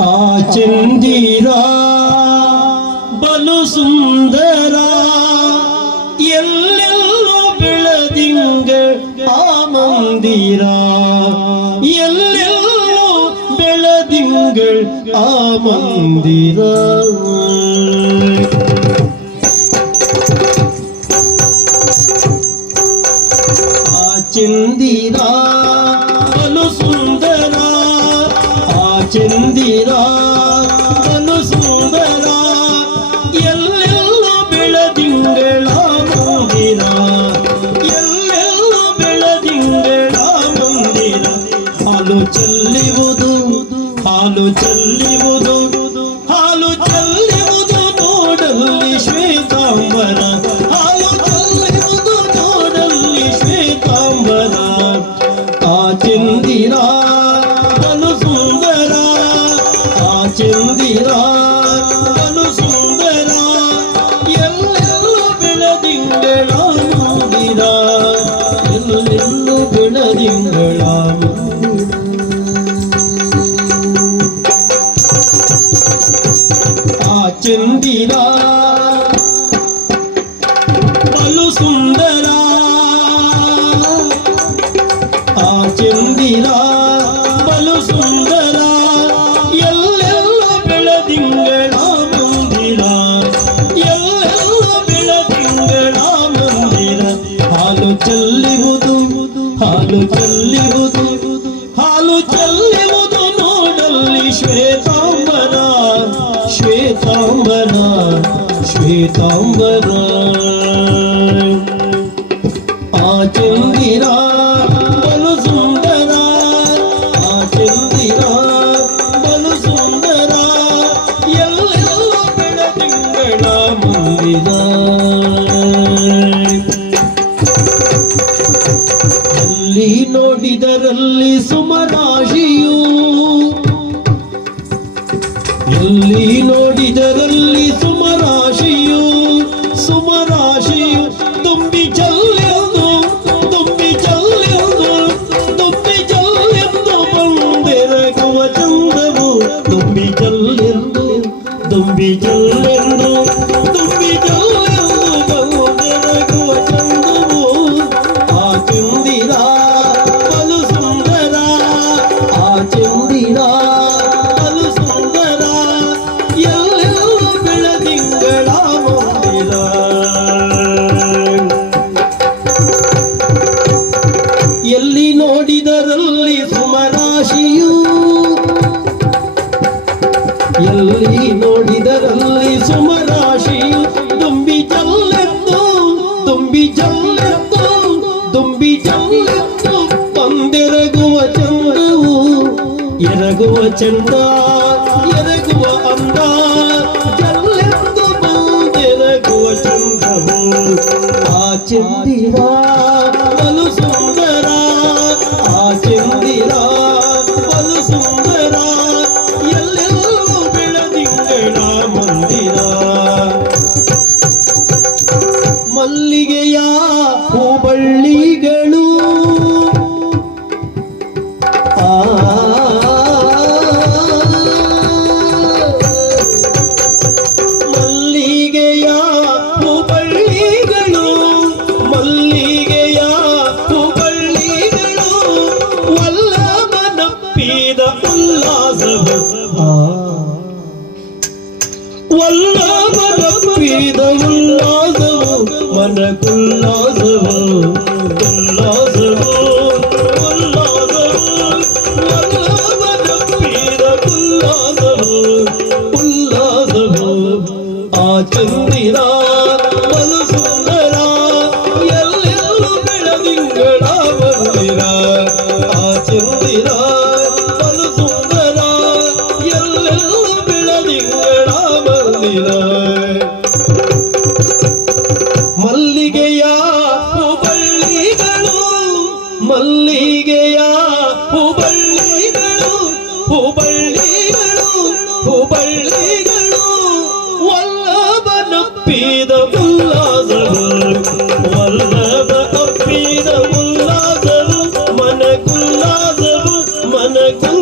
ಆ ಚಂದಿರ ಬಲು ಸುಂದರ ಎಲ್ಲೆಲ್ಲೋ ಬೆಳದಿಂಗ ಆ ಮಂದಿರ ಎಲ್ಲೆಲ್ಲೋ ಬೆಳದಿಂಗಳ್ ಆ ಮಂದಿರ ಆ ಚಂದಿರ ಹಾಲು ಚೆಲ್ಲಿವುದು ಹಾಲು ಚೆಲ್ಲಿವುದು ಚಂದಿರ. ಬಲು ಸುಂದರ. ಆ ಚಂದಿರ ಬಲು ಸುಂದರ. ಎಲ್ಲೆಲ್ಲ ಬೆಳದಿಂಗಳ ಮಂದಿರ. ಎಲ್ಲೆಲ್ಲ ಬೆಳದಿಂಗಳ ಮಂದಿರ. ಹಾಲು ಚೆಲ್ಲಿವುದು ಹಾಲು ಚೆಲ್ಲಿವುದು. ಶ್ವೇತಾಂಬರ ಆ ಬಲು ಸುಂದರ ಸುಂದರ ಎಲ್ಲೆಲ್ಲ ಬೆಳದಿಂಗಳ ಮಂದಿರ ಎಲ್ಲಿ ನೋಡಿದರಲ್ಲಿ ಸುಮರಾಶಿಯು ಎಲ್ಲಿ ನೋಡಿದರಲ್ಲಿ ಸುಮರಾಶಿಯು ತುಂಬಿ ಚಲ್ಲೆಂದು ತುಂಬಿ ಚಲ್ಲೆಂದು ಬಂದೆರಗುವ ಚಂದವು ಆ ಚಂದಿರ ಬಲು ಆ ಚಂದಿರ ಬಲು ಸುಂದರ ಬೆಳದಿಂಗಳ ಎಲ್ಲಿ ನೋಡಿದರಲ್ಲಿ ಸುಮರಾಶಿಯು, ಎಲ್ಲಿ ನೋಡಿದರಲ್ಲಿ చెందా ఎరుగువ అందా జల్లెందు బూ ఎరుగువ చందము ఆ చెందిరా వల్లాభ రప్పీద ఉల్లాసము మనకుల్లాసము ఉల్లాసము మనకు